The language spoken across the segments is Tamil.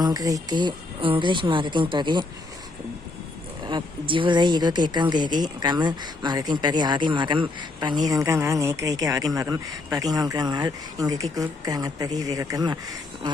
இன்றைக்கு இங்கிலீஷ் மாதத்தின் படி ஜூலை 21ஆம் தேதி, தமிழ் மாதத்தின் படி ஆடி மாதம் 12ஆம் நாள், நேற்றைக்கு ஆடி மாதம் 11ஆம் நாள். இன்றைக்கு குறுக்கானப்படி விளக்கம்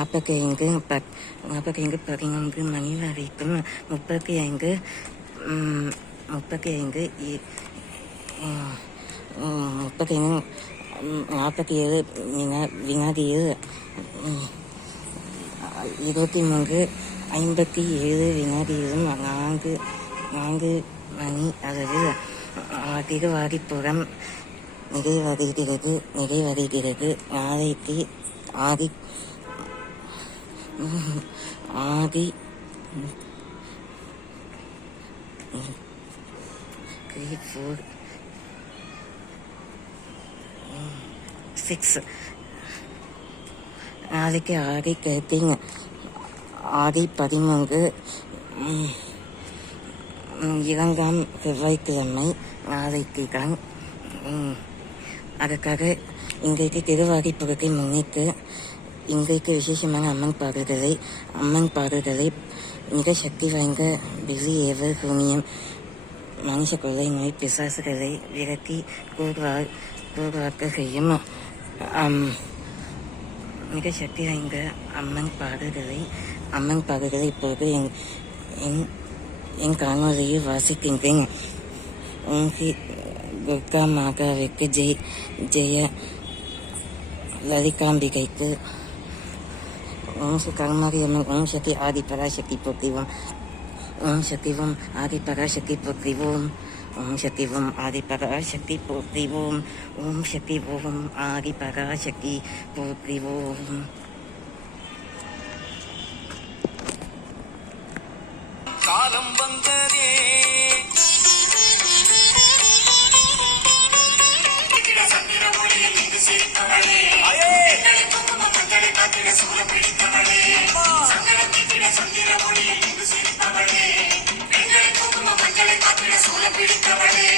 45 மணி வரைக்கும் 35 47 வினாடியில் 23:57 வினாடியிலும் 4 மணி அளவில் திருவாதிப்புறம் நிறைவடைகிறது. நாளைக்கு ஆதி 3, 4, 6 நாளைக்கு ஆடி 13, ஆடி 13 2ஆம் செவ்வாய்க்கிழமை நாளைக்கு தான். அதுக்காக இன்றைக்கு திருவாதிப்புறத்தை முன்னிட்டு இன்றைக்கு விசேஷமான அம்மன் பாடல்களை மிக சக்தி வாய்ந்த பில்லி ஏவல், சூனியம், மனுஷ கொள்ளை நோய், பிசாசுகளை விரட்டி கூர்வாக்க செய்யும் மிக சக்தி வாய்ந்த அம்மன் பாடல்களை இப்போது என் காணொலியில் வாசிக்கின்றேன். ஓம் ஸ்ரீ துர்கா மாதாவிற்கு ஜெய லலிதாம்பிகைக்கு, ஓம் ஸ்ரீ கருமாரியம்மன், ஓம் சக்தி ஆதிபராசக்தி போற்றிவோம், ஓம் சக்திவோம் ஆதிபராசக்தி போற்றிவோம், ஓம் சக்திவோம் ஆதிபராசக்தி போற்றிவோம், ஓம் சக்திவோம் ஆதிபராசக்தி போற்றிவோம். காலம் வந்ததே சந்திர மொழியில் இங்கு சிரித்தவளே, மக்களை காத்திட சூழ பிடித்தவளே, சந்திர மொழியில் இங்கு சிரித்தவளே, பெண்களை குங்கும மக்களை காத்திட சூழ பிடித்தவளே,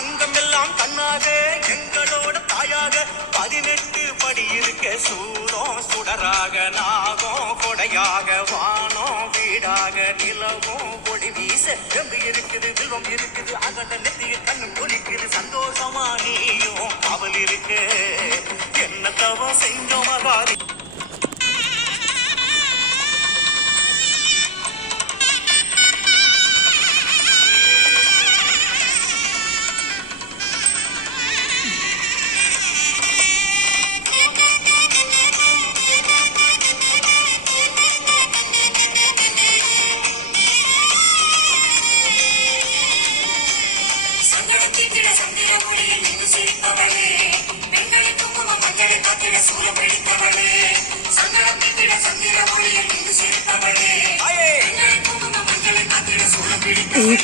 அங்கமெல்லாம் தன்னாக எங்களோட தாயாக 18 படி இருக்க சூடம் சுடராக, நாகம் கொடையாக, வானம் வீடாக, நிலவும் ஒளி வீச வெம்பு இருக்குது, வில்வம் இருக்குது, அகண்ட நெத்திய கண்ணு குளிக்குது, சந்தோஷமா நீயும் காவல் இருக்கு, என்ன தவம் செஞ்சோம் மகாரி.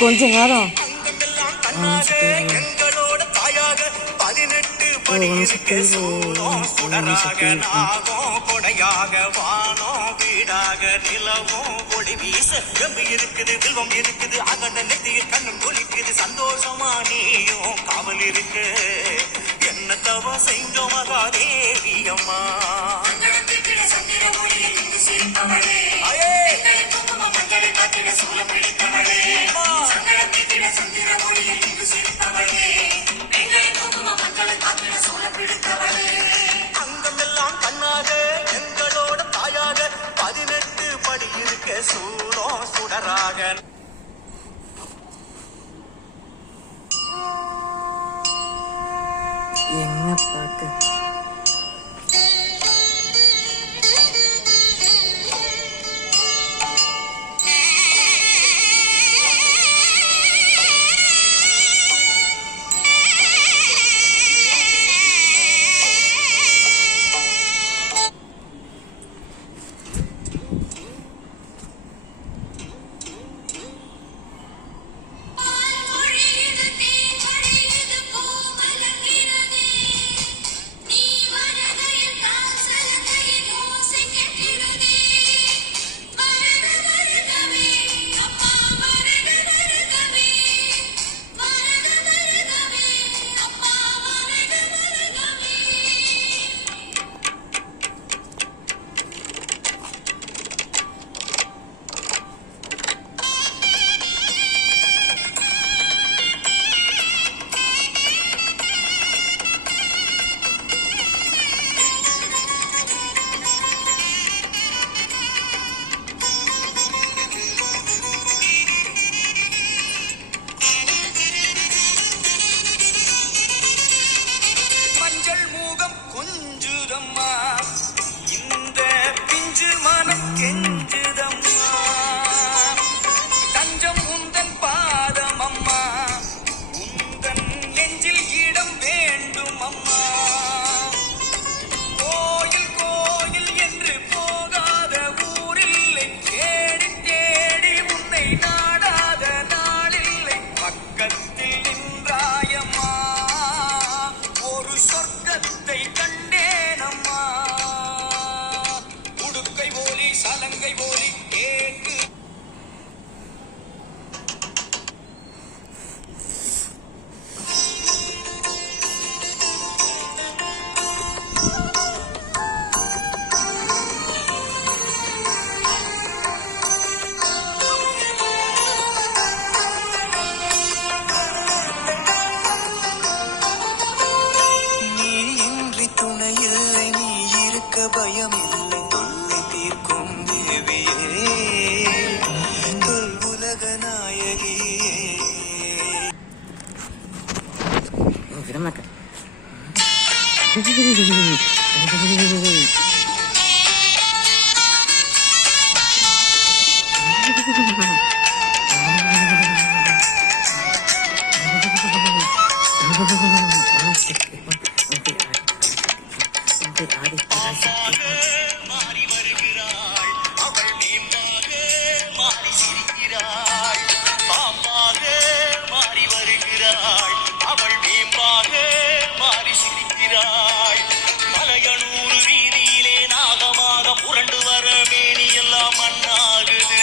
கொஞ்ச நேரம் எங்களோட தாயாக 18 படி சுடராக, நாகம் கொடையாக, வானம் வீடாக, நிலவும் ஒளி வீச வெம்பு இருக்குது, வில்வம் இருக்குது, அகண்ட நெத்திய கண்ணும் குளிக்குது, சந்தோஷமா நீயும் காவல் இருக்கு, என்ன தவம் செஞ்சோம் மகாதேவி அம்மா. அங்கமெல்லாம் கண்ணாக எங்களோட தாயாக 18 படி இருக்க சூடம் சுடராக. என்ன பாட்டு! கெஞ்சுதம்மா தஞ்சம் உந்தன் பாதம் அம்மா உந்தன் நெஞ்சில் இடம் வேண்டும் அம்மா கோயில் கோயில் என்று போகாத ஊரில்லை தேடி தேடி உன்னை நாடாத நாளில்லை பக்கத்தில் நின்றாயம்மா ஒரு சொர்க்கத்தை கண்டேனம்மா உடுக்கை போலி சலங்கை போலி கேட்டு நீ இன்றி துணையில்லை நீ இருக்க பயமில்லை தொல்லை தீர்க்கும் தேவியே தொல் உலக நாயகியே விடமாட்டேன். மாறி வருகிறாள் அவள் மேம்பாக மாறி சிரிக்கிறாள் பாம்பாக மாறி வருகிறாள் அவள் மேம்பாக மாறி சிரிக்கிறாள் மலையனூர் வீதியிலே நாகமாக புரண்டு வர மேனி எல்லாம் மண்ணாகுது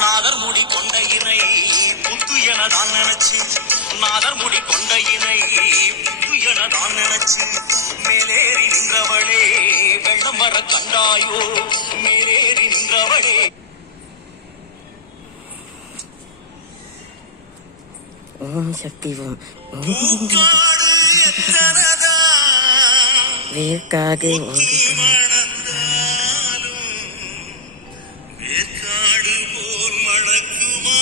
நாதர்முடி கொண்டையினை புத்து என தான் நினைச்சு நாதர்முடி கொண்டையினை புத்து என தான் நினைச்சு மேலேறி நின்றவளே வெள்ளம் வர கண்டாயோ மேலேறி நின்றவளே. ஓம் சக்தி ஓம். பூக்காடு எத்தனதா வேர்க்காது மணந்தாலும் வேர்க்காடு போல் மணக்குமா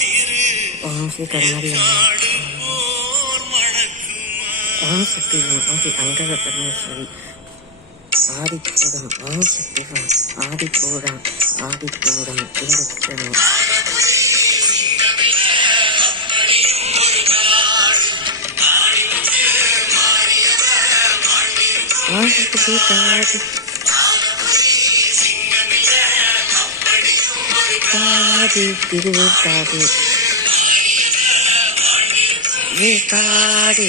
திரு ஓம் ஸ்ரீ கருமாரி காடு போல் மணக்குமா. ஓம் சக்தி ஓம். ஓம் ஸ்ரீ அங்கத பரமேஸ்வரி ஆதிப்பூரம். ஓம் சக்தி ஓம். ஆதிப்பூரம் ஆதிப்பூரம் திங்கட்கிழமை. ஓம் சக்தி தாதி தாதி திருவேற்காடு வேற்காடு.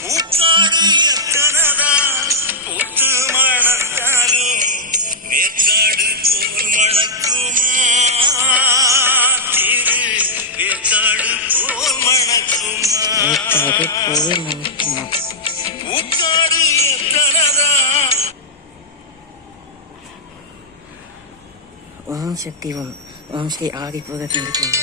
பூக்காடு எத்தனதா பூத்து மணந்தாலும் வேற்காடு போல் மணக்குமா திரு வேற்காடு போல் மணக்குமா. வேற்காடு போய் மணக்குமா. பூக்காடு எத்தனதா. ஓம் சக்தி ஓம். ஓம் ஸ்ரீ ஆதிபூர திங்கட்கிழமை.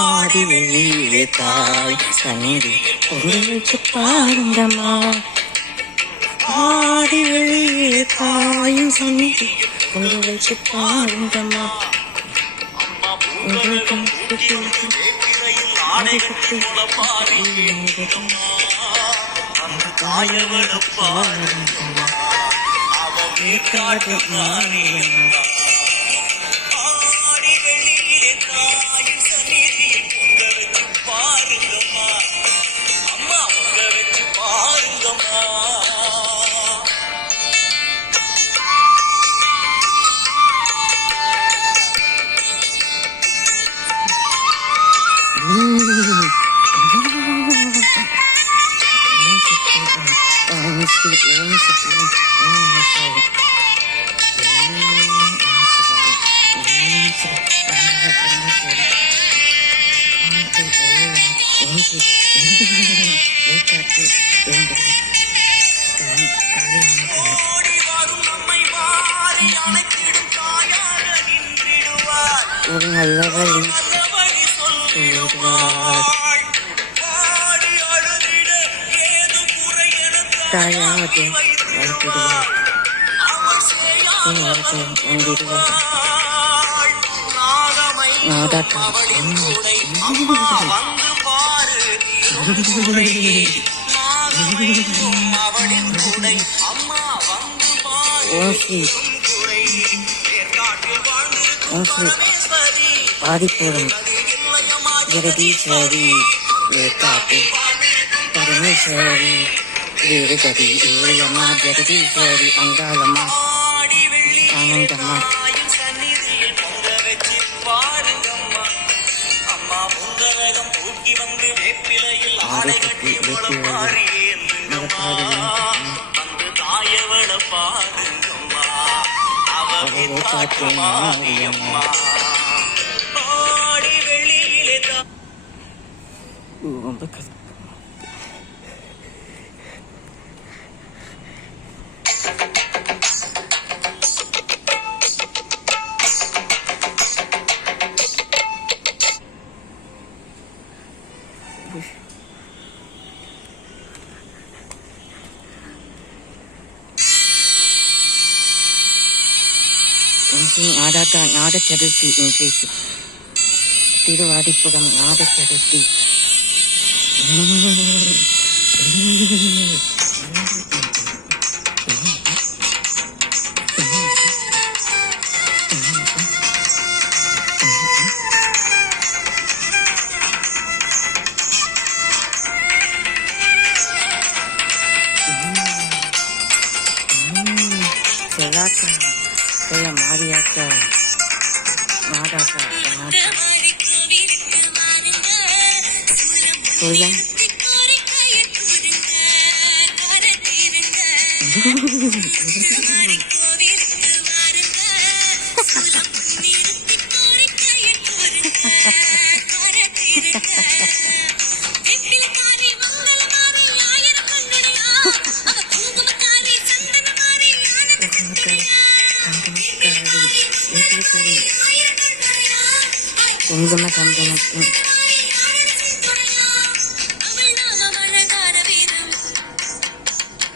ஆதி வெளியே தாய் சந்தி பொங்கல் வச்சு பாருங்கம்மா. ஆதி வெளியே தாயும் சந்தி பொங்கல் வச்சு பாருங்கம்மா. உங்களுக்கு வேப்பிலையில் ஆடை கட்டி முளப்பாரி அந்த காயவள பாருங்கம்மா அவ வேற்காடு மாறியம்மா. ஆடி வெளியிலே தாயின் சந்நிதியில் பொங்க வச்சு பாருங்கம்மா அம்மா பொங்க வச்சு பாருங்கம்மா. ஓம் ஸ்ரீ ஓம் சக்தி ஓம். ஓம் நம சிவாய. ஓம் நம சிவாய. ஓம் ஸ்ரீ அங்கத பரமேஸ்வரி. ஓம் ஸ்ரீ ஓம் ஸ்ரீ வேற்காட்டு வேண்டுகிறேன். ஓடி வரும் நம்மை வாரி அணைத்திடும் தாயாக நின்றிடுவார். ஒரு நல்ல வழி நல்லவழி சொல்லுவார். பாடி அழுதிட ஏது குறை என தாயாக வைத்திடுவார். அவர் செய்யாத வந்திடுவார். நாகமை நாகக்கா. அவளின் கூடை அம்மா வந்து பாரு நீரும் கூடை. நாகமையும் அவளின் கூடை அம்மா வந்து பாரு ஓம் ஸ்ரீ நீரும் கூடை. வேற்காட்டில் வாழ்ந்திருக்கும் ஓம் ஸ்ரீ பரமேஸ்வரி ஆதிப்பூரம் ஜெகதீஸ்வரி வேற்காட்டு பரமேஸ்வரி வேறுகதி ஏயம்மா ஜெகதீஸ்வரி அங்காளம்மா ஆடி வெள்ளி ஆனந்தம்மா. தாயின் சந்நிதியில் பொங்க வச்சு பாருங்கம்மா அம்மா பொங்கரகம் தூக்கி வந்து வேப்பிலையில் ஆடை கட்டி முளப்பாரி ஏந்துங்கம்மா வந்து தாயவள பாருங்கம்மா அவ வேற்காட்டு மாரியம்மா. ஆடி வெள்ளியிலே ரொம்ப கஷ்டம். நாத சதுர்த்தி இன்றைக்கு திருவாதிப்புறம் நாத சதுர்த்தி. செல்லாக்கா ஜெய மாரியாக்கா மாதாக்கா கண்ணாக்கா சொல்ல குங்கும சந்தனத்தின்